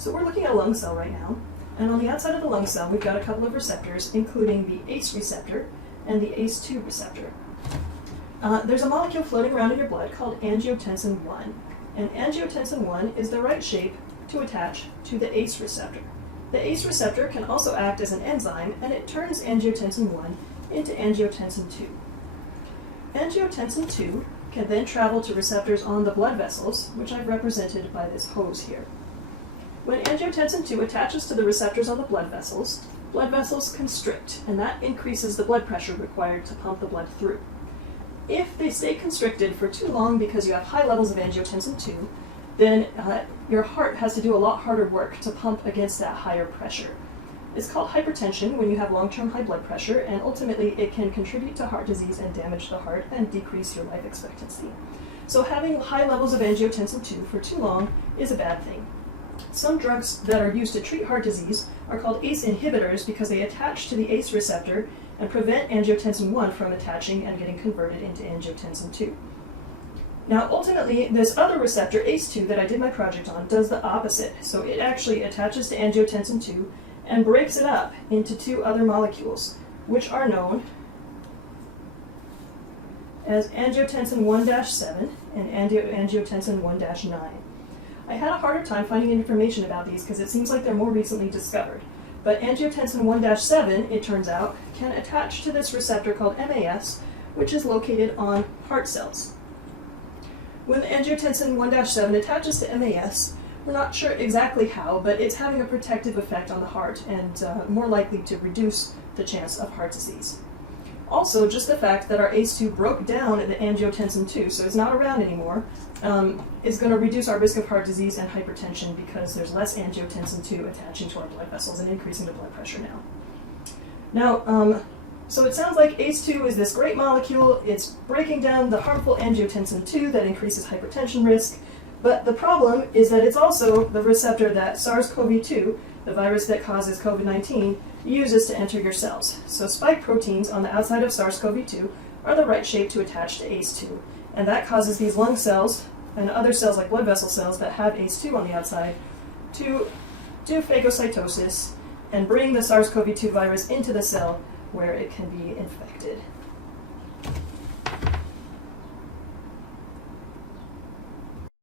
So we're looking at a lung cell right now, and on the outside of the lung cell we've got a couple of receptors, including the ACE receptor and the ACE2 receptor. There's a molecule floating around in your blood called angiotensin 1, and angiotensin 1 is the right shape to attach to the ACE receptor. The ACE receptor can also act as an enzyme, and it turns angiotensin 1 into angiotensin 2. Angiotensin 2 can then travel to receptors on the blood vessels, which I've represented by this hose here. When angiotensin 2 attaches to the receptors on the blood vessels constrict, and that increases the blood pressure required to pump the blood through. If they stay constricted for too long because you have high levels of angiotensin 2, then your heart has to do a lot harder work to pump against that higher pressure. It's called hypertension when you have long-term high blood pressure, and ultimately it can contribute to heart disease and damage the heart and decrease your life expectancy. So having high levels of angiotensin 2 for too long is a bad thing. Some drugs that are used to treat heart disease are called ACE inhibitors because they attach to the ACE receptor and prevent angiotensin 1 from attaching and getting converted into angiotensin 2. Now, ultimately, this other receptor, ACE2, that I did my project on, does the opposite. So it actually attaches to angiotensin 2 and breaks it up into two other molecules, which are known as angiotensin 1-7 and angiotensin 1-9. I had a harder time finding information about these because it seems like they're more recently discovered. But angiotensin 1-7, it turns out, can attach to this receptor called MAS, which is located on heart cells. When angiotensin 1-7 attaches to MAS, we're not sure exactly how, but it's having a protective effect on the heart and more likely to reduce the chance of heart disease. Also, just the fact that our ACE2 broke down the angiotensin 2, so it's not around anymore, is going to reduce our risk of heart disease and hypertension because there's less angiotensin 2 attaching to our blood vessels and increasing the blood pressure now. Now, so it sounds like ACE2 is this great molecule. It's breaking down the harmful angiotensin 2 that increases hypertension risk, but the problem is that it's also the receptor that SARS-CoV-2, the virus that causes COVID-19, uses to enter your cells. So spike proteins on the outside of SARS-CoV-2 are the right shape to attach to ACE2, and that causes these lung cells and other cells like blood vessel cells that have ACE2 on the outside to do phagocytosis and bring the SARS-CoV-2 virus into the cell where it can be infected.